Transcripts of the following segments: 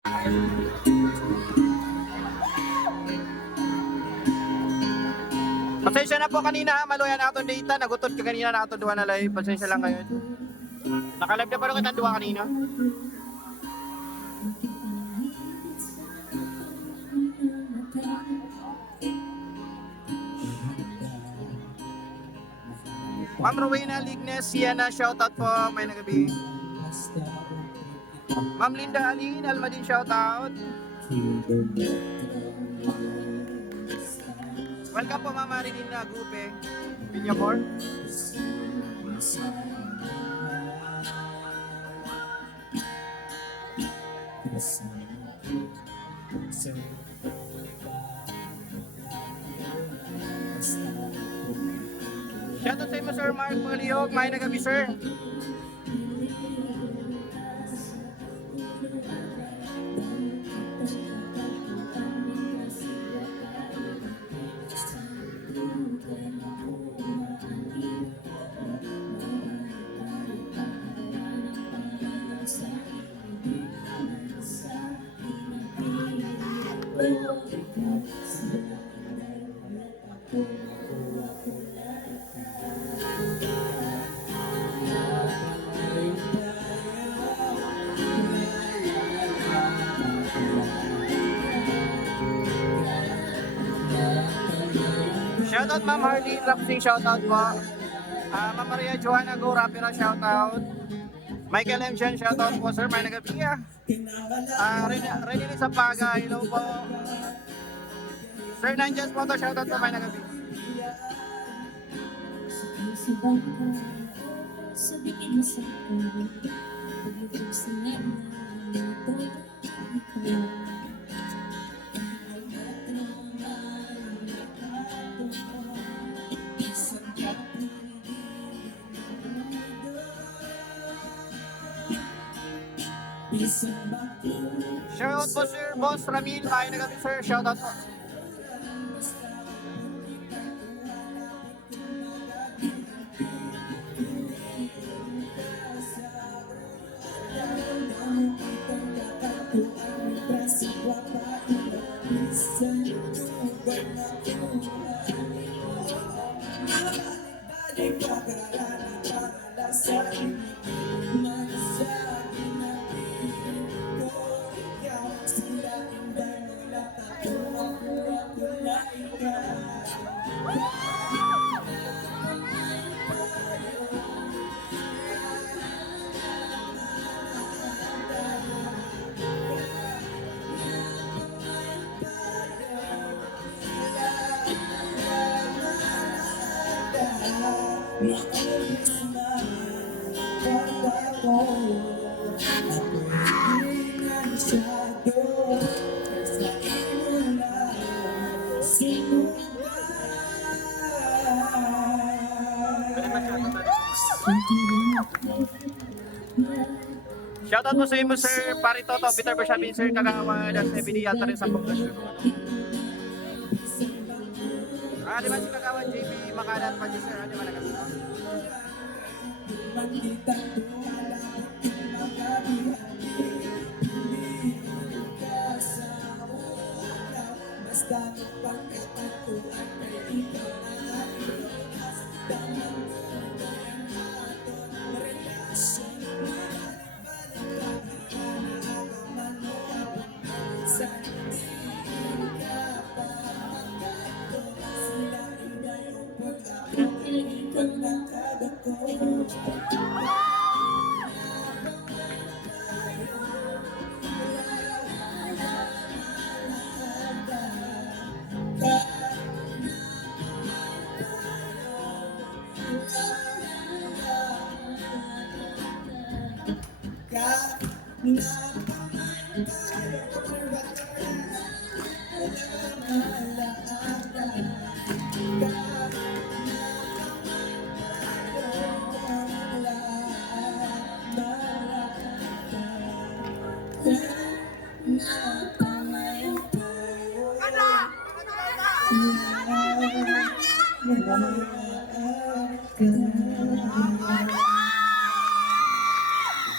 Pasensya na po kanina ha, maluyan na atong data. Nagutod ka kanina na atong duwa na live. Pasensya lang ngayon. Nakalive na pa rin kitang duwa kanina. Ma'am Rowena Lignes, Sienna, shoutout po. May nagabi. Ma'am Linda Alin, Alma din shoutout. Welcome po Ma'am Marilyn na Gupe. Pinyamor. Shoutout sa inyo Sir Mark Malihog. May nagabi sir. Shoutout Ma'am Harley Rapsing, shoutout po. Ma'am Maria Johanna Go Rapira, shoutout. Michael M. Chen, shoutout po sir. May nagabiya. Renny Sampaga, hello po. Sir Nanjas po to, shoutout po. May nagabi. Shoutout po sir, Boss Ramil, may nagabi sir, shoutout po. Shoutout po sa inyo sir, Pari Toto, Bitter Bershabin sir, Kagama, das ebidi yata rin sa pagkasyon. Di ba si Kagama JP Makalat pa sir, di ba nagkasyon?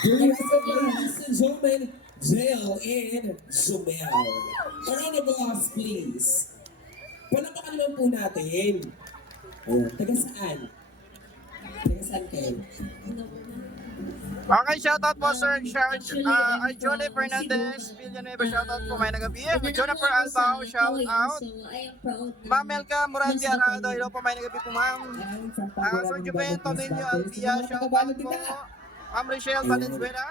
Ladies and gentlemen, Jill and Jumel. A round of applause, please. Palapakan naman po natin. Ayan, taga saan? Taga saan kayo? Okay, shoutout po sir. Arjole Fernandez, Villanueva, shoutout po. May nagabi. Jonathan Albao, shoutout. Ma'am Melka Morandi Arado, hello po. May nagabi po ma'am. Sir Juven Tomilio Alvia, shoutout po. Ma'am Rochelle Valenzuela.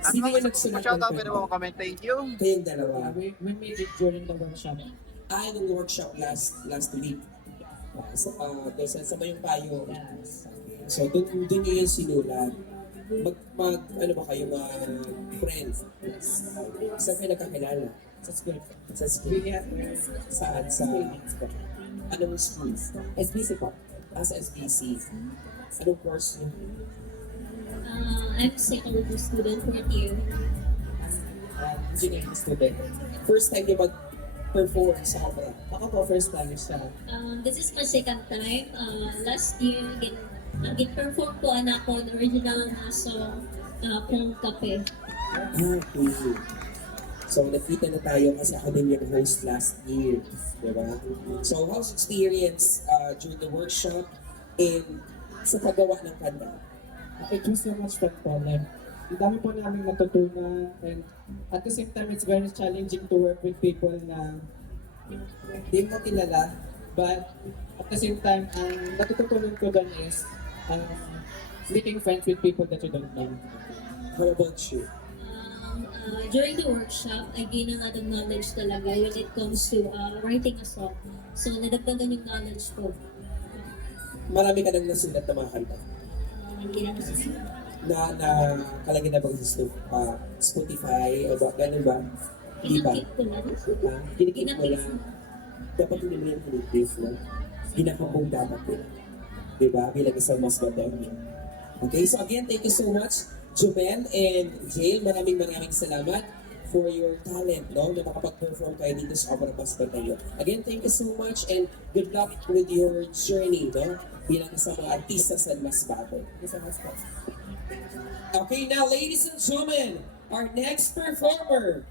At Sino mga yung gusto nagsulat po shoutout, ng pwede kwento? po comment. Thank you. Kayong dalawa. We made it during the workshop. Nung workshop last week. Sa Bayong Payo. Yes. So, doon nyo yung sinulat. Ano ba kayo, friends? Saan kayo nagkakilala? Sa school. Sa school? We have Saan? Sa anong school? SBC po. Sa SBC. Anong course nyo? I'm psychology student fourth year. Engineering student. First time nyo mag-perform sa opera? Ako po first time siya. This is my second time. Last year, gin-perform ko anak ko the original na song, Pong Kape. Okay. So, nakita na tayo kasi ako din yung host last year. Diba? So, how's experience during the workshop and sa paggawa ng kanta? It was so much fun po. Like, ang dami po namin natutunan and at the same time, it's very challenging to work with people na di mo kilala. But at the same time, ang natututunan ko doon is making friends with people that you don't know. How about you? During the workshop, I gained a lot of knowledge talaga when it comes to writing a song. So, nadagdagan yung knowledge ko. Marami ka nang nasulat na mga kanta Hindi na kasi na kalagay na ba sa Spotify o ba? Ganun ba? Di ba? kinakit ko lang. Kinikip mo lang. Dapat hindi mo yung kinikip lang. Ginakambong dapat din. Di ba? Bilang isang mas madami. Okay, so again, thank you so much, Jumel and Jail. Maraming salamat for your talent, no? Na makapag-perform kayo dito sa Opera Pastor tayo. Again, thank you so much and good luck with your journey, no? Bilang isang mga artista sa Masbate. Okay, now ladies and gentlemen, our next performer